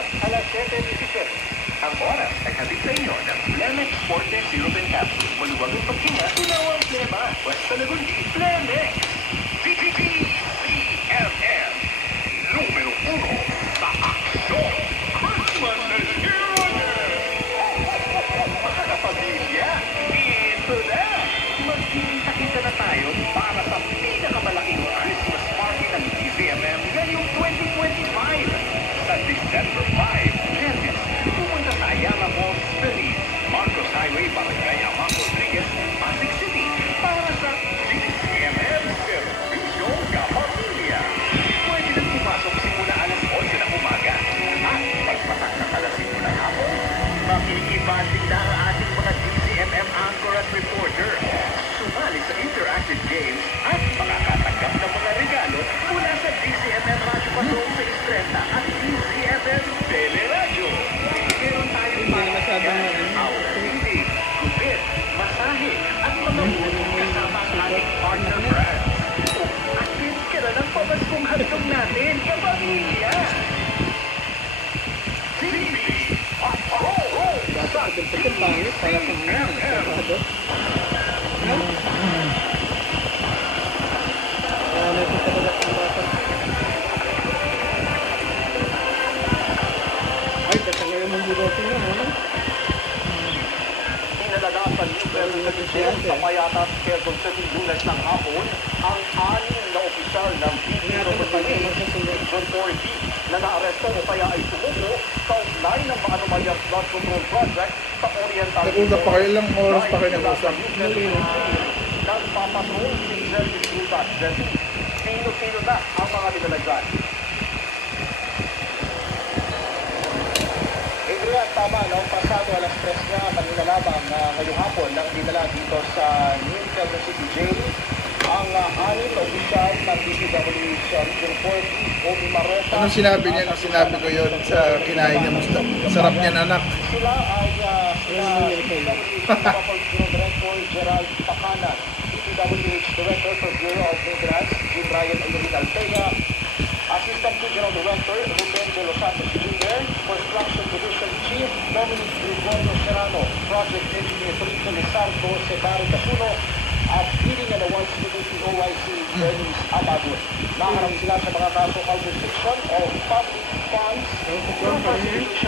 Bukas, alas 7:17. Ang oras ay hatid sa inyo ng Flemex Forte Syrup and Capsule. Maluwag ang paghinga, tunawang plema. Basta nagundi, Flemex. CMM. Numero 1 sa aksyon. Christmas is here again. Mga kapamilya, ito na. Magkikita-kita na tayo para sa pinakamalaking Christmas party ng DZMM ngayong 2025. Sa December 5, Genesis, pumunta sa Ayala Mall, Belize, Marcos Highway, Barangay Amang Rodriguez, Pasig City, para sa DZMM Servisyo Kapamilya. Pwede na pumasok simula alas 11 ng umaga. At pagpatak ng alas 5 ng hapon, makikibanding na ang ating mga DZMM anchor at reporter. Sumali sa interactive games at makakatanggap ng mga regalo mula sa DZMM Radio Patrol sa Istrenta at DZMM Teleradio. Meron tayong our feeding, gupit, masahe, at mga unong kasama ang ating partner brands. Asin ka na ng pamaskong handog natin, kapamilya! TV Patrol! Sa DZMM! Inalalasan ni President James sa Payatas, Quezon City, Lunes ng hapon, ang 6 na opisyal ng DPWH Region 4D na naaresto o kaya ay sumuko sa ugnay ng mga anomalyang flood control project sa Oriental. Nag-usap pa kayo, ilang oras pa kayo nag-usap? Nagpapatrol si Jerry Lucas. Sino-sino na ang mga nilalagyan? Adrian, tama, noong pasado alas 3 nga kanina lamang ngayong hapon nang dinala dito sa New Quezon City Jail ang 6 na opisyal ng DPWH Region 4D, Omi Marota. Anong sinabi niya? Anong sinabi ko yun sa kinain niya? Sarap niya, anak. Sila ay Director Gerald Pacana, DPWH Director for Bureau of Migrants, Jim Ryan Ayurin Altea, Assistant Regional Director Ruben de los Santos Jr., Construction Division Chief Dominic Gregorio Serrano, Project Engineer Felipe Lizardo Sebari Casuno, at Leading and Awards Division OIC Dennis Amador. Naharap sila sa mga kaso acquisition of public funds,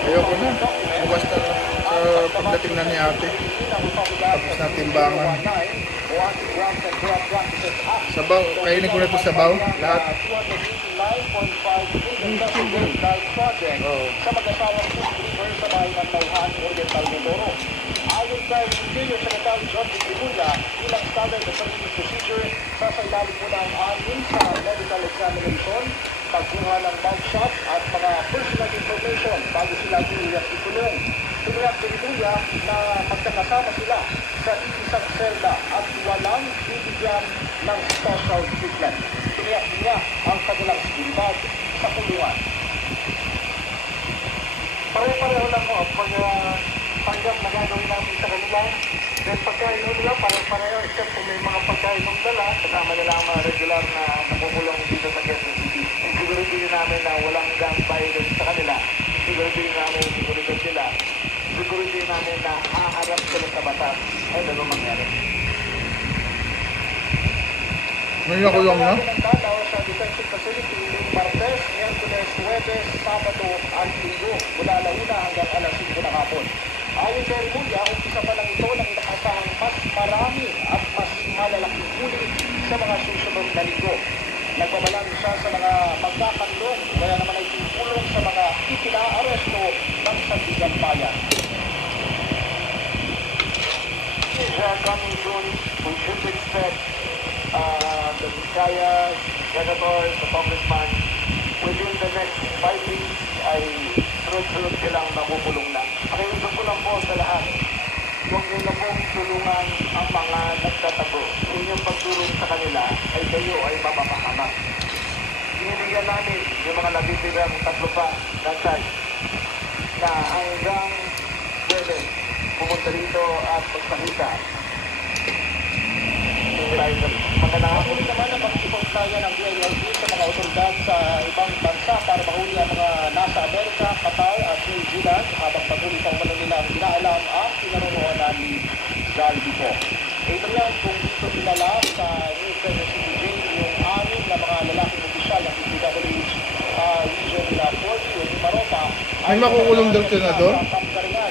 Ayoko na. Bukas na sa pagdating na ni ate. Tapos na timbangan. Sabaw. Kainin ko na ito sabaw. Lahat. Sa mag-asawang food river sa bahay ng Tauhan, Oriental Mindoro. Ayon kay Interior Secretary John Vicuña, ilang standard operating procedure, sasailalim muna ang amin sa medical examination, pagkuha ng mugshot at mga personal information bago sila ikulong. Tiniyak ni Vicuña na magkakasama sila sa isang selda at walang bibigyan ng special treatment. Tiniyak niya ang kanilang seguridad sa kulungan. Pare-pareho lang po panggap na gagawin namin sa kanila. Then pagkain nila, pare-pareho, except kung may mga pagkain ng dala, kasama nila ang mga regular na nakukulong dito sa Quezon City. Siguro din namin na walang gun violence sa kanila. Siguro din namin seguridad sila. Siguro din namin na haharap sila sa batas. Ay, ano mangyari? May nakulong na? Pinagdalaw sa detention facility ng Martes, Miyerkules, Huwebes, Sabado at Linggo mula alauna hanggang alas 5 ng hapon. Ayon kay Remulla, umpisa pa lang ito ng inakasahang mas marami at mas malalaking huli sa mga susunod na linggo. Nagbabalang siya sa mga magkakanlong, kaya naman ay tutulong sa mga ipinaaresto ng Sandigan Bayan. Coming soon, we should expect the Visayas, senators, the congressman, within the next 5 weeks ay sunod-sunod silang nakukulong na. Pakiusap ko lang po sa lahat, huwag nyo na pong tulungan ang mga nagtatago. Inyong pagtulong sa kanila ay kayo ay mapapahamak. Binibigyan namin yung mga nabibilang 3 pa na charge na hanggang Webes pumunta dito at magpakita. Magandang hapon naman na pag-ipagkaya ng DILG sa mga otoridad sa ibang bansa para mahuli ang mga nasa Amerika, Qatar patuloy pa umano nilang inaalam ang pinaroonan ni Zaldico. Adrian, kung dito nilalam sa New Federal City Jail yung 6 na mga lalaking opisyal ng DPWH Region 40 o Maropa May makukulong daw senador?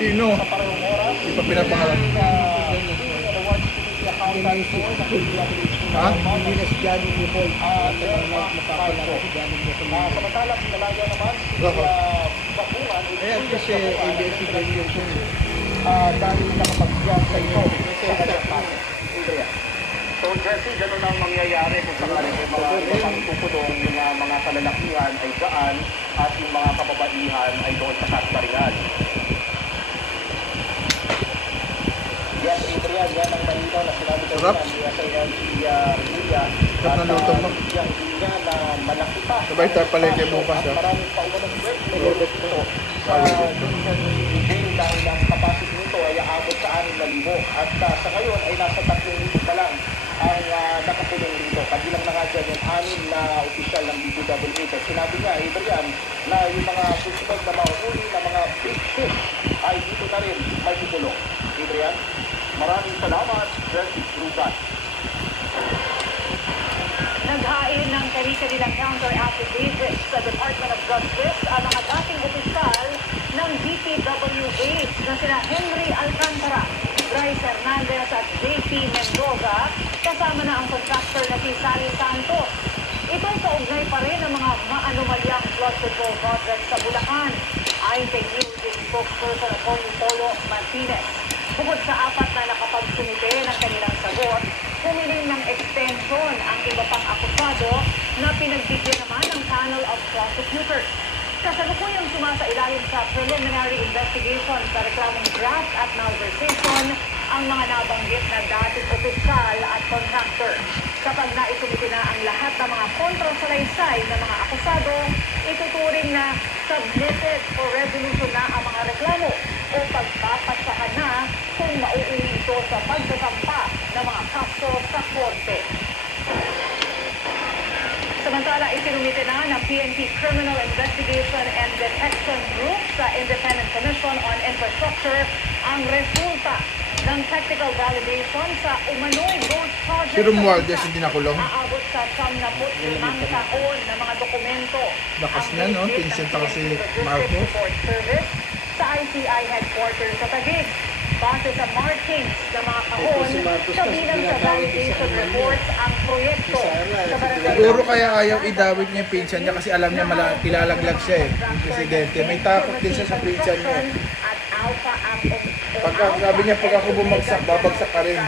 Sino? sa parehong oras. Di pa pinapangalan. Ha? Samantalang nalaga naman si Bakit? Bakungan Ayan kasi ABS-CBN yun. dahil nakapagsiyan sa ito sa kanyang kaso. So, Jesse, ganun ang mangyayari kung sakaling may mga ibang tukulong ng mga kalalakihan ay daan at yung mga kababaihan ay doon sa Kasparingan. Yes, Adrian, yan ang malinaw na sinabi ko Sarap. ni SILG Ria. Sarap ng luto mo. Yung hininga na malaki pa. Sabay tayo palengke bukas, At ha? maraming paumanong break dito sa jail dahil ang capacity nito ay aabot sa 6,000. At sa ngayon ay nasa 3,000 pa lang ang nakakulong dito. Kabilang na nga dyan yung 6 na opisyal ng DPWH. At sinabi niya, Adrian, na yung mga susunod na mahuli na mga big fish ay dito na rin may kukulong. Adrian? Maraming salamat, Jesse Cruzan. Naghain ng kani-kanilang counter affidavit sa Department of Justice ang mga dating opisyal ng DPWH na sina Henry Alcantara, Bryce Hernandez at JP Mendoza, kasama na ang contractor na si Sally Santos. Ito'y kaugnay pa rin ng mga maanomalyang flood control project sa Bulacan, ayon kay Newsweek spokesperson Atty. Polo Martinez. Bukod sa 4 na nakapagsumite ng kanilang sagot, humiling ng extension ang iba pang akusado na pinagbigyan naman ng panel of prosecutors. Kasalukuyang sumasailalim sa preliminary investigation sa reklamong graft at malversation ang mga nabanggit na dating opisyal at contractor. Kapag naisumite na ang lahat ng mga kontrasalaysay ng mga akusado, ituturing na submitted for resolution na ang mga reklamo o pagpapatsakan na kung mauuwi ito sa pagsasampa ng mga kaso sa korte. Samantala, isinumite na ng PNP Criminal Investigation and Detection Group sa Independent Commission on Infrastructure ang resulta ng technical validation sa umano'y ghost project. Si Romualdez hindi nakulong. Aabot sa 75 taon na mga dokumento. Lakas Ang na, no? legit ng Pinsan pa kasi PNP Logistics Marcos. Support Service sa ICI headquarters sa Taguig. Base sa markings ng mga kahon, si Marcos kabilang sa validation reports ang proyekto sa barangay. Siguro kaya ayaw idawit niya yung pinsan niya kasi alam niya ilalaglag siya eh. Yung presidente. May takot din siya sa pinsan niya. At Alpha ang Pagka sabi niya, pag ako bumagsak, babagsak ka rin.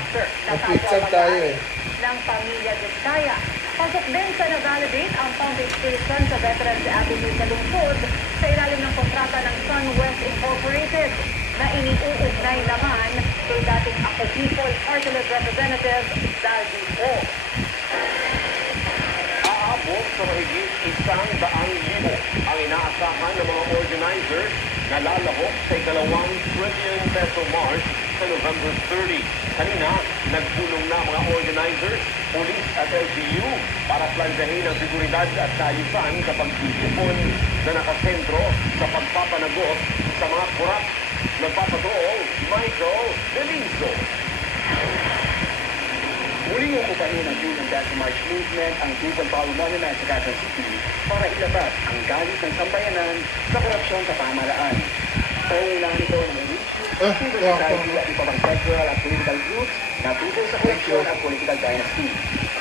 Mag-pitsan tayo eh. ng pamilya Vizcaya. Pasok din sa na-validate ang pumping station sa Veterans Avenue sa lungsod sa ilalim ng kontrata ng SunWest Incorporated na iniuugnay naman kay dating Ako People Party List Representative Dalby Po. Aabot sa mahigit 100,000 ang inaasahan ng mga organizers na lalahok sa ikalawang trillion peso march sa November 30. Kanina, nagpulong na mga organizers, police at LGU para plansahin ang seguridad at kaayusan sa pagtitipon na nakasentro sa pagpapanagot sa mga kurap. Nagpapatrol, Michael Delizo. Muling ukupahin ng June Dance March Movement ang Quezon Power Monument sa Quezon City para ilabas ang galit ng sambayanan sa korupsyon sa pamahalaan. Pauunahan ito ng civil society at iba pang sectoral at political groups na tungkol sa korupsyon at political dynasty.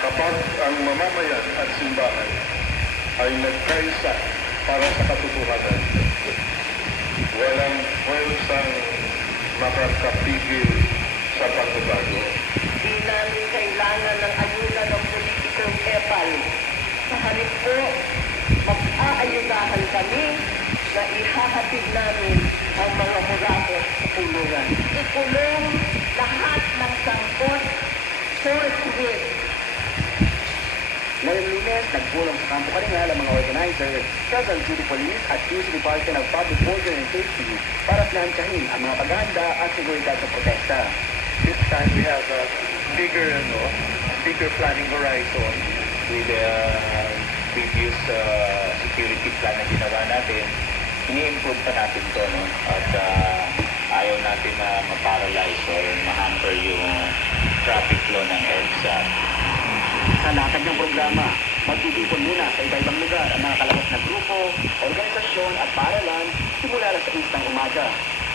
Kapag ang mamamayan at simbahan ay nagkaisa para sa katotohanan, walang pwelsang makakapigil sa pagbabago. Di namin kailangan ng ayuda ng politikong epal. Sa halip po, mag-aayudahan kami na ihahatid namin ang mga murakot sa kulungan. Ikulong lahat ng sangkot forthwith. Ngayong Lunes, nagpulong sa Kampo Kalingal ang mga organizer, Quezon City Police at QC Department of Public Order and Safety para plantsahin ang mga paghahanda at seguridad sa protesta. This time we have a bigger planning horizon. With the previous security plan na ginawa natin, ini-improve pa natin ito, no? At ayaw natin na ma-paralyze or ma-hamper yung traffic flow ng EDSA. Sa latag ng programa, magtitipon muna sa iba-ibang lugar ang mga kalabas na grupo, organisasyon at paaralan simula alas 6 ng umaga.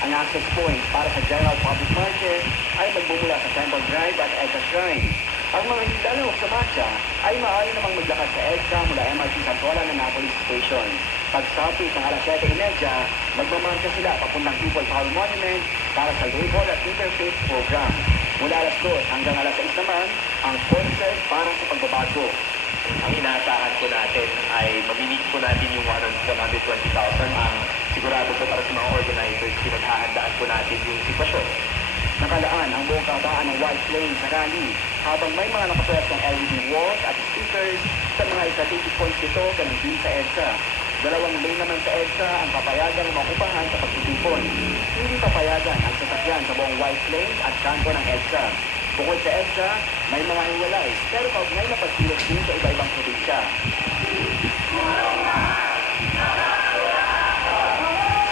Ang access point para sa General Public Market ay magbumula sa Temple Drive at EDSA Shrine. Ang mga hindi dalaw sa marcha ay maaari namang maglakad sa EDSA mula MRT Santola na Napolis Station. Pagsapit ng alas 7:30, magmamarcha sila papuntang People Power Monument para sa Labor at Interfaith Program. Mula alas 2 hanggang alas 6 naman, ang concert para sa pagbabago. Ang inaasahan po natin ay mamimit po natin yung 120,000. Ang sigurado po para sa mga organizers, pinaghahandaan po natin yung sitwasyon. Nakalaan ang buong kahabaan ng White Lane sa rally habang may mga nakapwestong LED walls at stickers sa mga strategic points nito ganun din sa EDSA. 2 lane naman sa EDSA ang papayagang makupahan sa pagtitipon. Hindi papayagan ang sasakyan sa buong White Lane at kanto ng EDSA. Bukod sa EDSA, may mga hiwalay pero kaugnay na pagkilos din sa iba-ibang probinsya.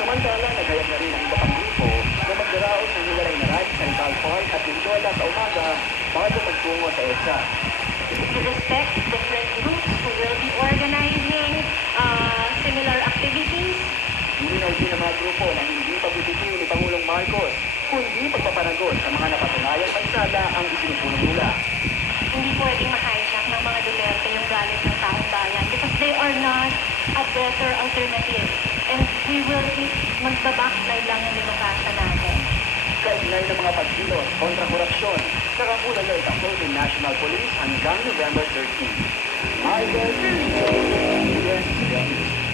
Samantala, nagayag na rin ang iba pang grupo na magdaraos ng hiwalay na rally sa Rizal Park at Mindiola sa umaga bago magtungo sa EDSA. We respect different groups who will be organizing similar activities. Linaw din ang mga grupo na hindi pagbibitiw ni Pangulong Marcos, kundi pagpapanagot sa mga napatunayang pansala ang isinupuno nila. Hindi pwedeng ma-hijack ng mga Duterte yung galit ng taong bayan because they are not a better alternative. And we will magbabackslide lang yung demokrasya natin. Kaugnay ng mga pagkilos kontra korupsyon, nakakuha alert ang Philippine National Police hanggang November 13. Michael Yes.